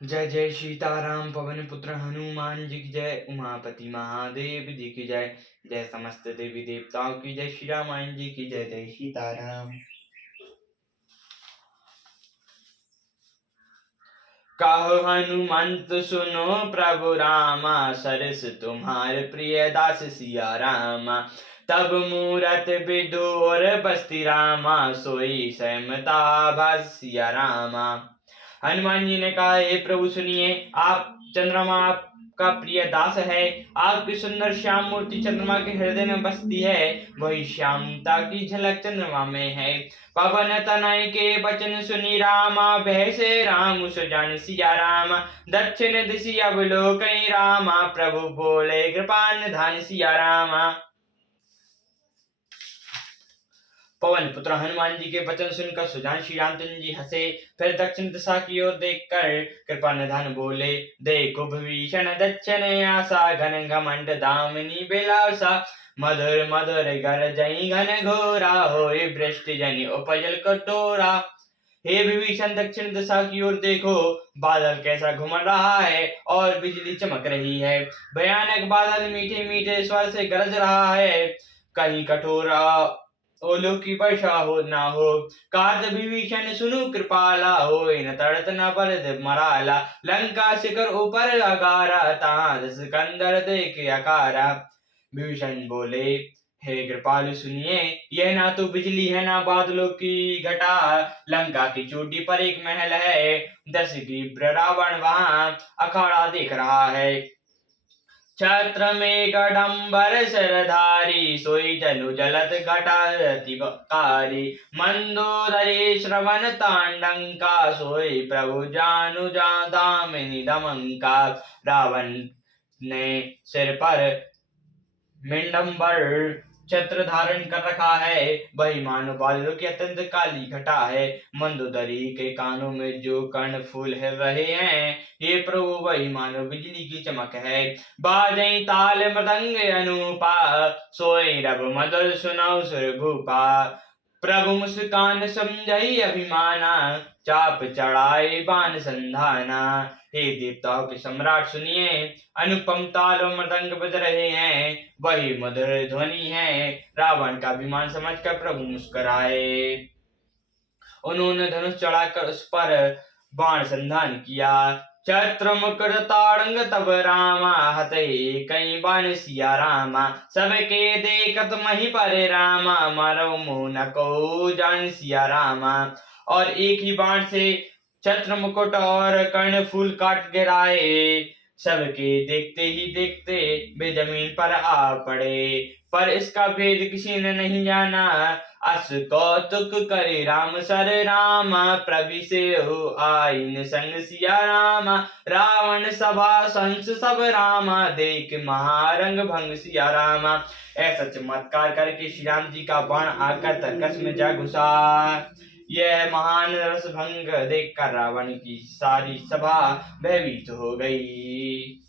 जय जय सीताराम पवन पुत्र हनुमान जी की जय। उमापति महादेव जी की जय। जय समस्त देवी देवताओं की जय। श्री रामायण जी की जय। जय सीताराम। कहो हनुमंत सुनो प्रभु रामा, सरस तुम्हार प्रिय दास सिया रामा। तब मूरत विदुर बस्ती रामा, सोई सहमता भास सिया रामा। हनुमान जी ने कहा, हे प्रभु सुनिए, आप चंद्रमा आपका प्रिय दास है। आपकी सुंदर श्याम मूर्ति चंद्रमा के हृदय में बसती है। वही श्यामता की झलक चंद्रमा में है। पवन तनय के बचन सुनी रामा, भय से राम सुजान सिया रामा। दक्षिण दिशि अवलोकन रामा, प्रभु बोले कृपा निधान सिया रामा। पवन पुत्र हनुमान जी के वचन सुनकर सुजान श्री रामचंद्र जी हंसे। फिर दक्षिण दिशा की ओर देखकर कृपा निधान बोले, देखो विभीषण दक्षिण आसा, घन घमंड दामिनी बिलासा। मधुर मधुर गरजई घन घोरा, होए वृष्टि जनि उपजल कटोरा। हे विभीषण, दक्षिण दिशा की ओर देखो, बादल कैसा घुमड़ रहा है और बिजली चमक रही है। भयानक बादल मीठे मीठे स्वर से गरज रहा है। कहीं कठोरा ओलों की वर्षा हो ना हो। कार्त विभीषण सुनु कृपाला, होए न तड़त न परत मराला। लंका शिखर ऊपर अगारा, तहाँ दस कंदर देख अकारा। विभीषण बोले, हे कृपालु सुनिए, यह ना तो बिजली है ना बादलों की घटा। लंका की चोटी पर एक महल है, 10 की रावण वहां अखाड़ा देख रहा है। छत्र में कदम्बर सरधारी, सोई जनु जलत घटातिकारी। मंदोदरी श्रवण तांडंका, सोई प्रभु जानु दामिनी दमंका। रावण ने सिर पर मिंडंबर छत्र धारण कर रखा है, वही मानो बादलों की अत्यंत काली घटा है। मंदोदरी के कानों में जो कर्ण फूल हिल रहे हैं, ये प्रभु वही मानो बिजली की चमक है। बाजई ताल मृदंग अनूपा, सोई रब मधुर सुनाऊ सुर भूपा। प्रभु मुस्कान समझई अभिमाना, चाप चढ़ाए बाण संधाना। हे देवताओं के सम्राट सुनिए, अनुपम ताल और मृदंग बज रहे हैं, वही मधुर ध्वनि है। रावण का अभिमान समझकर प्रभु मुस्कुराए। उन्होंने धनुष चढ़ाकर उस पर बाण संधान किया। छत्र मुकुर ताड़ंग तब रामा, हते कई बाण सिया रामा। सबके देखत मही पर रामा, मारो मुन को जान सिया रामा। और एक ही बाण से छत्र मुकुट और कर्ण फूल काट गिराए। सबके देखते ही देखते वे जमीन पर आ पड़े, पर इसका भेद किसी ने नहीं जाना। अस कौतुक करे राम सर रामा, प्रभु से हो आइन संग सिया रामा। रावण सभा संस सब रामा, देख महारंग भंग सिया रामा। ऐसा चमत्कार करके श्री राम जी का बाण आकर तरकस में जा घुसा। यह महान रस भंग देखकर रावण की सारी सभा भयभीत हो गई।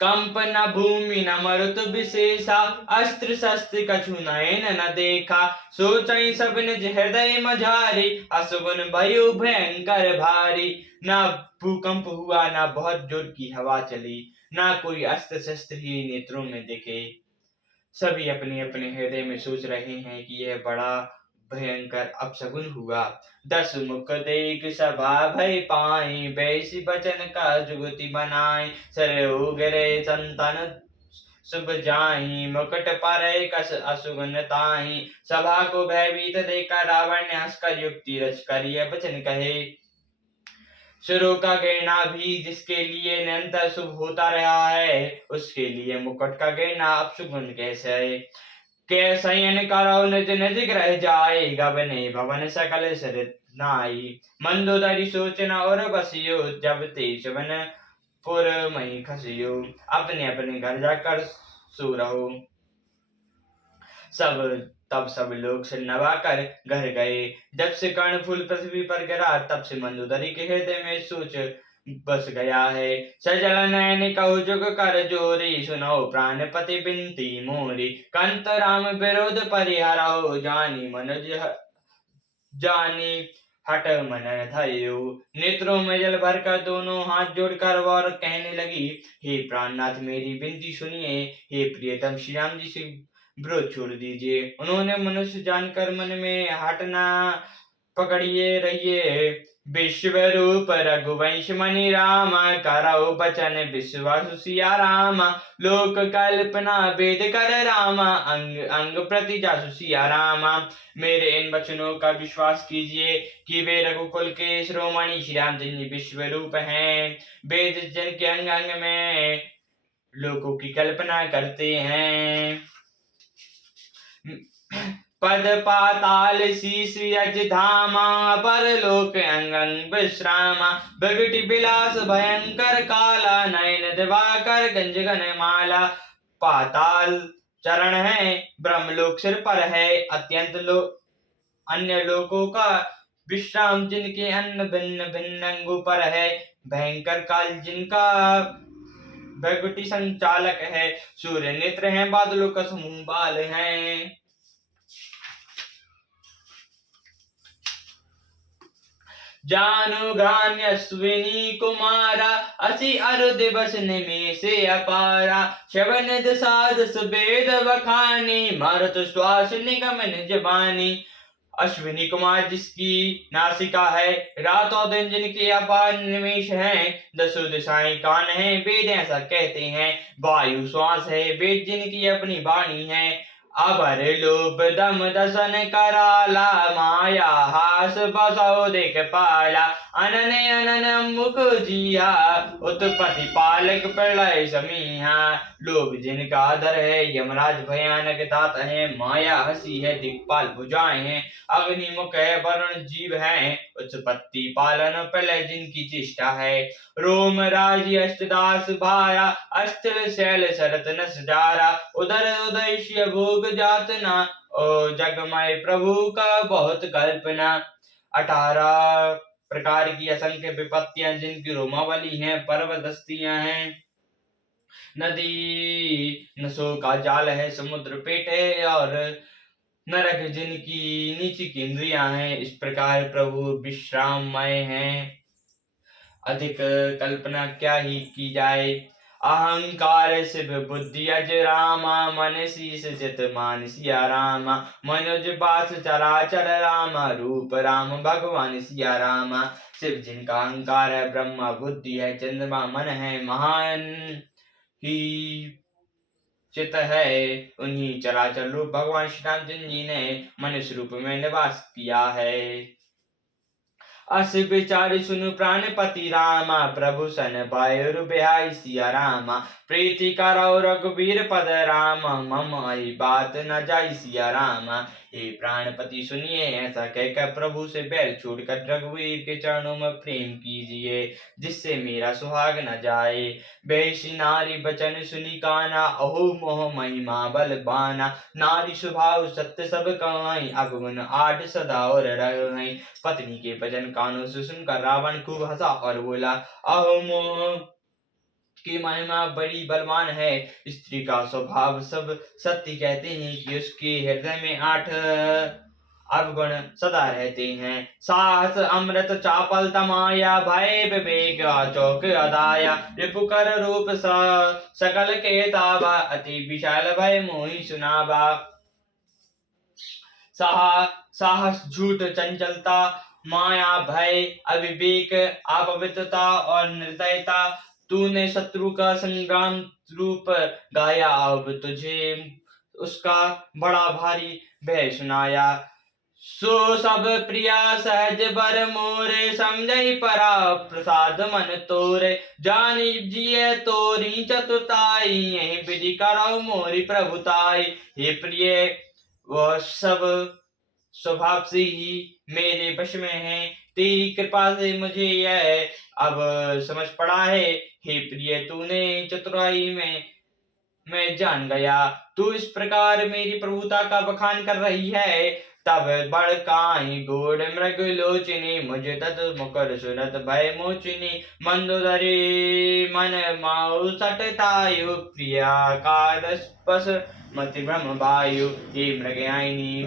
कंप न भूमि न मरुत विशेषा, अस्त्र शस्त्र कछु नयन न देखा। सोचई सब निज हृदय मझारी, असुगुन भयो भयंकर भारी। न भूकंप हुआ, न बहुत जोर की हवा चली, ना कोई अस्त्र शस्त्र ही नेत्रों में दिखे। सभी अपने अपने हृदय में सोच रहे हैं कि यह बड़ा भयंकर अपशगुन हुआ। 10 मुख देख सभा भय पाए, बैसी बचन का जुगति बनाए। सर उगरे संतन शुभ जाहि, मुकुट पर कस असुगुन ताहि। सभा को भयभीत देखकर रावण ने हंसकर युक्ति रच कर यह वचन कहे, सिरों का गहना भी जिसके लिए निरंतर शुभ होता रहा है, उसके लिए मुकुट का गहना अपशुगुन कैसे है। के शयन करो निज निज ग्रह जाए, गबने भवन सकल सरित नाई। मंदोदरी सोचना और बसियो, जब ते शवन पुर मई खसियो। अपने अपने घर जाकर सो रहो। तब सब लोग सिर नवाकर घर गए। जब से कर्णफूल पृथ्वी पर गिरा, तब से मंदोदरी के हृदय में सोच बस गया है। सजल नयन कहु जुग कर जोरी, सुनो प्राणपति बिनती मोरी। कंत राम विरोध परिहरऊ, जानी हट मनन धयो। नेत्रों में जल भरकर दोनों हाथ जोड़कर और कहने लगी, हे प्राणनाथ मेरी विनती सुनिए, हे प्रियतम श्री राम जी से विरोध छोड़ दीजिए। उन्होंने मनुष्य जानकर मन में हटना पकड़िए रहिए। विश्व रूप रघुवंश मणि राम, करौ बचन विश्वासु सिया राम। लोक कल्पना वेद कर राम, अंग अंग प्रति जासु सिया राम। मेरे इन वचनों का विश्वास कीजिए कि वे रघुकुल के शिरोमणि श्री रामचंद्र जी विश्व रूप हैं। वेद जन के अंग अंग में लोकों की कल्पना करते हैं। पद पाताल शीश यज धामा, पर लोक अंग अंग विश्रामा। भगति विलास भयंकर काला, नयन दिवाकर गंज घन माला। पाताल चरण है, ब्रह्मलोक सिर पर है, अत्यंत अन्य लोकों का विश्राम जिनके अन्न भिन्न भिन्न अंगों पर है। भयंकर काल जिनका भगवती संचालक है। सूर्य नेत्र हैं, बादलों का समूह बाल हैं। जानु ग्रान्य अश्विनी कुमारा, असी अरु दिवस निमेष अपारा। श्रवण साधस वेद बखानी, मारुत श्वास निगम निज बानी। अश्विनी कुमार जिसकी नासिका है, रात और दिन जिनके अपार निमेष हैं। दसों दिशाएं कान है, वेद ऐसा कहते हैं। वायु श्वास है, वेद जिनकी अपनी वाणी है। अबर लोभ दम दसन कराला, माया हास बसौ देख पाला। अनन अनन मुख जिया, उत्पत्ति पालक प्रलय समीहा। लोभ जिनका आदर है, यमराज भयानक दात है। माया हसी है, दिक्पाल भुजाएं हैं। अग्निमुख है, वरुण जीव है। उत्पत्ति पालन प्रलय जिनकी चेष्टा है। रोम राजी अष्टदास भाया, अस्थिर शैल शरत न सजारा। उदर उदय भोग जातना, ओ जगमय प्रभु का बहुत कल्पना। 18 प्रकार की असंख्य विपत्तियां जिनकी रोमावली हैं, पर्वतस्तियां हैं। नदी नसों का जाल है, समुद्र पेट है, और नरक जिनकी नीची की इंद्रियां हैं। इस प्रकार प्रभु विश्राममय हैं। अधिक कल्पना क्या ही की जाए। अहंकार शिव बुद्धि अज रामा, मन शीस जित मान सिया रामा। मनोज बास चराचर रामा, रूप राम भगवान सिया रामा। शिव जिनका अहंकार है, ब्रह्मा बुद्धि है, चंद्रमा मन है, महान ही चित है। उन्हीं चराचर रूप भगवान श्री रामचंद्र जी ने मनुष्य रूप में निवास किया है। अस विचार सुनु प्राणपति रामा, प्रभु सन बायुर बिहाई सिया रामा। प्रीति करो रघुबीर पद रामा, मम आई बात न जाई सिया रामा। हे प्राणपति सुनिए, ऐसा कहकर प्रभु से बैर छोड़कर रघुवीर के चरणों में प्रेम कीजिए, जिससे मेरा सुहाग न जाए। वैसी नारी बचन सुनी काना, अहो मोह महिमा बलबाना। नारी स्वभाव सत्य सब कहाई, अवगुण 8 सदा और रही। पत्नी के वचन कानों से सुनकर रावण खूब हंसा और बोला, अहो मोह की महिमा बड़ी बलवान है। स्त्री का स्वभाव सब सत्य कहते हैं कि उसके हृदय में 8 अवगुण सदा रहते हैं। साहस अमृत चापल तमाया, भय विवेक चौक अदाया। रिपुकर रूप सकल के ताबा, अति विशाल भय मोहि सुनावा। साहस झूठ चंचलता, माया भय अविवेक, अपवित्रता और निर्दयता। तूने शत्रु का संग्राम रूप गाया, अब तुझे उसका बड़ा भारी भय सुनाया। सो सब प्रिया सहज बर मोरे, समझई परा प्रसाद मन तोरे। जानी जिये तोरी चतुरताई, यही विधि कराओ मोरी प्रभुताई। हे प्रिय, वह सब स्वभाव से ही मेरे वश में है। तेरी कृपा से मुझे यह अब समझ पड़ा है। हे प्रिय, तूने चतुराई में मैं जान गया। तू इस प्रकार मेरी प्रभुता का बखान कर रही है। तब बड़काई गोड़ मृग लोचनी, मुझे तत् मुकर सुरत भय मोचनी। मंदोदरी मन माउ सटतायु, प्रिया कारस्पस मति ब्रह्म वायु। हे मृगयाइनी,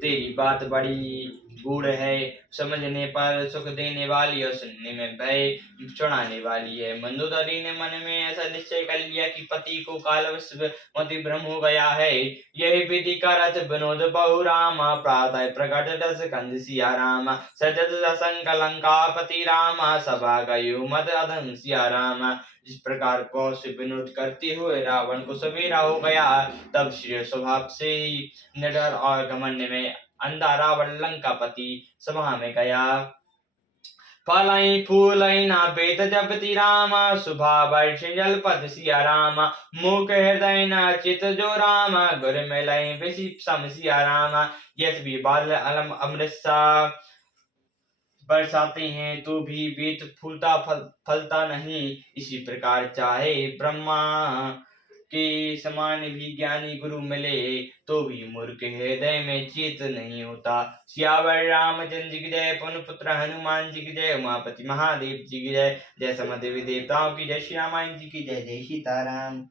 तेरी बात बड़ी गूढ़ है, समझने पर सुख देने वाली और सुनने में भय छुड़ाने वाली है। मंदोदरी ने मन में ऐसा निश्चय कर लिया कि पति को कालवश मति भ्रम हो गया है। यही विधि करत विनोद बहु रामा, प्रातः प्रकट दस कंद सिया रामा, सजत ससंक लंकापति रामा, सभा गयो मद अधम सिया रामा। इस प्रकार बहुत से विनोद करते हुए रावण को सवेरा हो गया। तब श्री स्वभाव से निडर और घमंड में अंधा रावण लंकापति सभा में गया। फलई फूलई ना बेत जपति रामा, शुभा वर्ष जलपत सिया रामा, मुख हृदय न चित जो रामा, गुर मिलई विषि सम सिया रामा। यस भी बादल अलम अमृतसा बरसाते हैं तो भी बेत फूलता फलता नहीं। इसी प्रकार चाहे ब्रह्मा के समान भी ज्ञानी गुरु मिले तो भी मूर्ख हृदय में चित नहीं होता। सियावर रामचंद्र की जय, पवन पुत्र हनुमान जी की जय, उमापति महादेव जी की जय, जय समदेवी देवताओं की जय, श्री रामायण जी की जय, जय सीताराम।